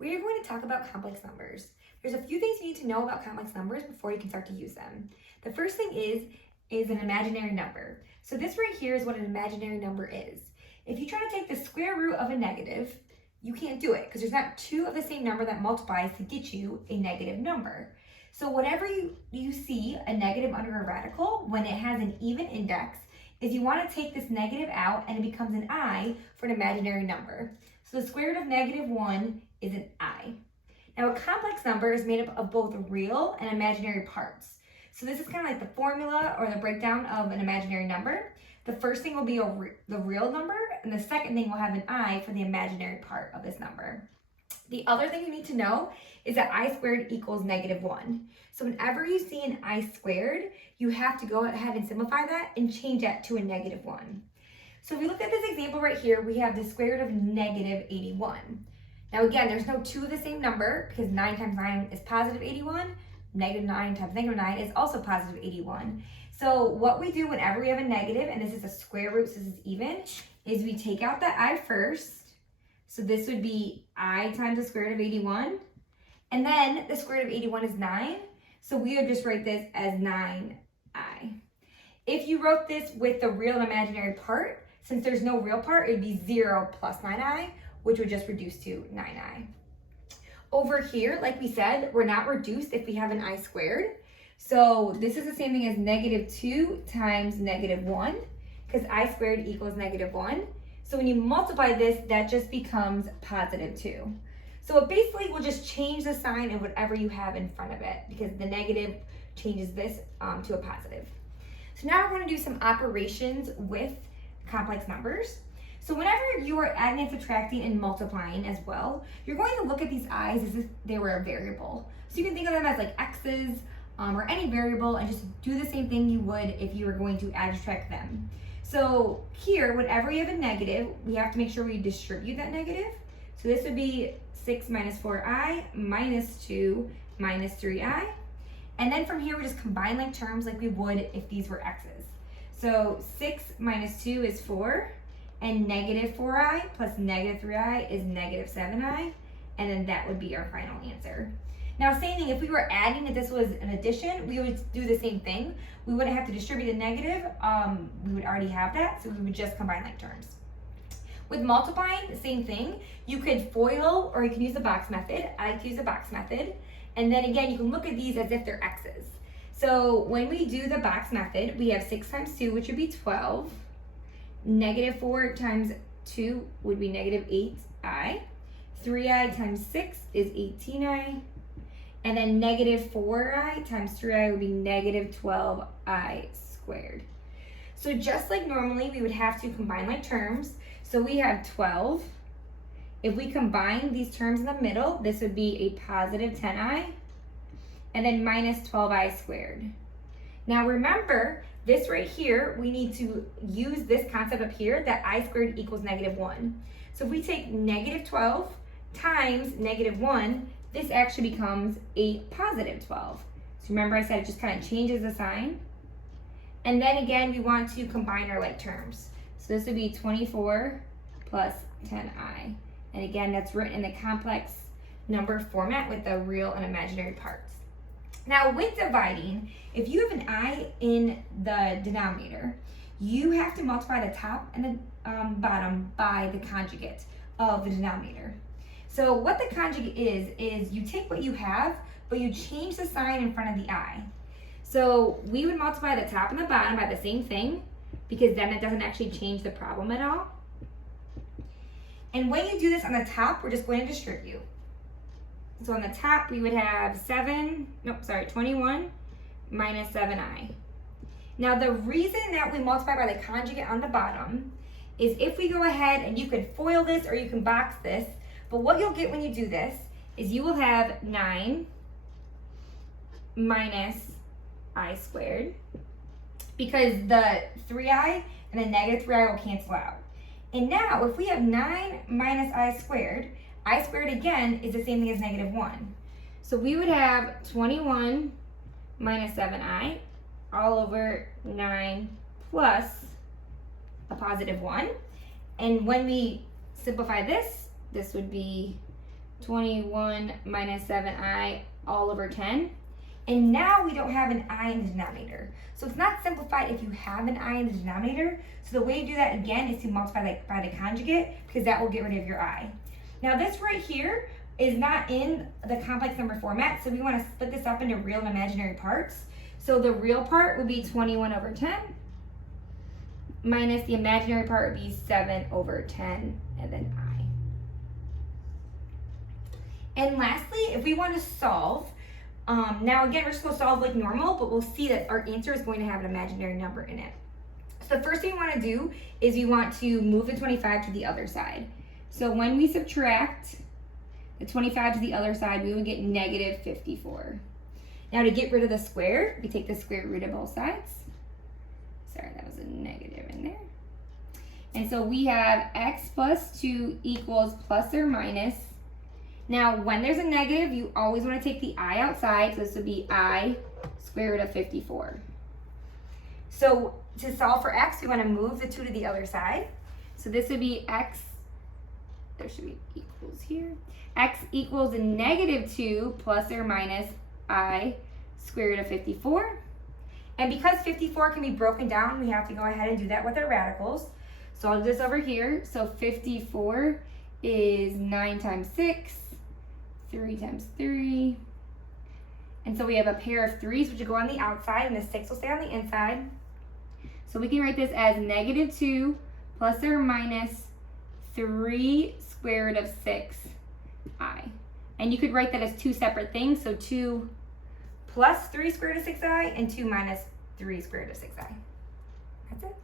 We are going to talk about complex numbers. There's a few things you need to know about complex numbers before you can start to use them. The first thing is an imaginary number. So this right here is what an imaginary number is. If you try to take the square root of a negative, you can't do it because there's not two of the same number that multiplies to get you a negative number. So whenever you see a negative under a radical, when it has an even index, is you want to take this negative out and it becomes an I for an imaginary number. So the square root of -1 is an I. Now a complex number is made up of both real and imaginary parts. So this is kind of like the formula or the breakdown of an imaginary number. The first thing will be the real number, and the second thing will have an I for the imaginary part of this number. The other thing you need to know is that I squared equals -1. So whenever you see an I squared, you have to go ahead and simplify that and change that to a -1. So if we look at this example right here, we have the square root of -81. Now again, there's no two of the same number because 9 times 9 is positive 81. -9 times -9 is also positive 81. So what we do whenever we have a negative, and this is a square root, so this is even, is we take out the I first. So this would be I times the square root of 81. And then the square root of 81 is 9. So we would just write this as 9I. If you wrote this with the real and imaginary part, since there's no real part, it would be 0 plus 9I, which would just reduce to 9I. Over here, like we said, we're not reduced if we have an I squared. So this is the same thing as -2 times -1, because I squared equals -1. So when you multiply this, that just becomes +2. So it basically will just change the sign of whatever you have in front of it, because the negative changes this to a positive. So now we're going to do some operations with complex numbers. So whenever you are adding and subtracting and multiplying as well, you're going to look at these i's as if they were a variable. So you can think of them as like x's or any variable and just do the same thing you would if you were going to add and subtract them. So here, whenever you have a negative, we have to make sure we distribute that negative. So this would be 6 minus 4i minus 2 minus 3i. And then from here, we just combine like terms like we would if these were x's. So 6 minus 2 is 4, and -4i plus -3i is -7i, and then that would be our final answer. Now, same thing, if we were adding, if this was an addition, we would do the same thing. We wouldn't have to distribute the negative. We would already have that, so we would just combine like terms. With multiplying, the same thing. You could FOIL or you can use the box method. I like to use the box method. And then again, you can look at these as if they're x's. So when we do the box method, we have 6 times 2, which would be 12. -4 times 2 would be -8i. 3i times 6 is 18i. And then -4i times 3i would be -12i squared. So just like normally, we would have to combine like terms. So we have 12. If we combine these terms in the middle, this would be a positive 10i. And then minus 12i squared. Now remember, this right here, we need to use this concept up here that I squared equals -1. So if we take -12 times -1, this actually becomes a positive 12. So remember I said it just kind of changes the sign. And then again, we want to combine our like terms. So this would be 24 plus 10i. And again, that's written in the complex number format with the real and imaginary parts. Now with dividing, if you have an I in the denominator, you have to multiply the top and the bottom by the conjugate of the denominator. So what the conjugate is you take what you have, but you change the sign in front of the I. So we would multiply the top and the bottom by the same thing, because then it doesn't actually change the problem at all. And when you do this on the top, we're just going to distribute. So on the top, we would have 21 minus 7i. Now the reason that we multiply by the conjugate on the bottom is if we go ahead and you could FOIL this or you can box this, but what you'll get when you do this is you will have 9 minus I squared, because the 3i and the -3i will cancel out. And now if we have 9 minus I squared again is the same thing as -1. So we would have 21 minus 7i all over 9 plus a positive 1. And when we simplify this, this would be 21 minus 7i all over 10. And now we don't have an I in the denominator. So it's not simplified if you have an I in the denominator. So the way to do that again is to multiply by the conjugate, because that will get rid of your I. Now this right here is not in the complex number format, so we want to split this up into real and imaginary parts. So the real part would be 21 over 10, minus the imaginary part would be 7 over 10, and then I. And lastly, if we want to solve, now again, we're just going to solve like normal, but we'll see that our answer is going to have an imaginary number in it. So the first thing we want to do is we want to move the 25 to the other side. So when we subtract the 25 to the other side, we would get negative 54. Now to get rid of the square, we take the square root of both sides. Sorry, that was a negative in there. And so we have x plus 2 equals plus or minus. Now, when there's a negative, you always want to take the I outside. So this would be I square root of 54. So to solve for x, we want to move the 2 to the other side. So this would be x, there should be equals here. X equals a negative 2 plus or minus I square root of 54. And because 54 can be broken down, we have to go ahead and do that with our radicals. So I'll do this over here. So 54 is 9 times 6. 3 times 3. And so we have a pair of 3s which will go on the outside and the 6 will stay on the inside. So we can write this as negative 2 plus or minus 3 square root of 6i. And you could write that as two separate things. So 2 plus 3 square root of 6i and 2 minus 3 square root of 6i. That's it.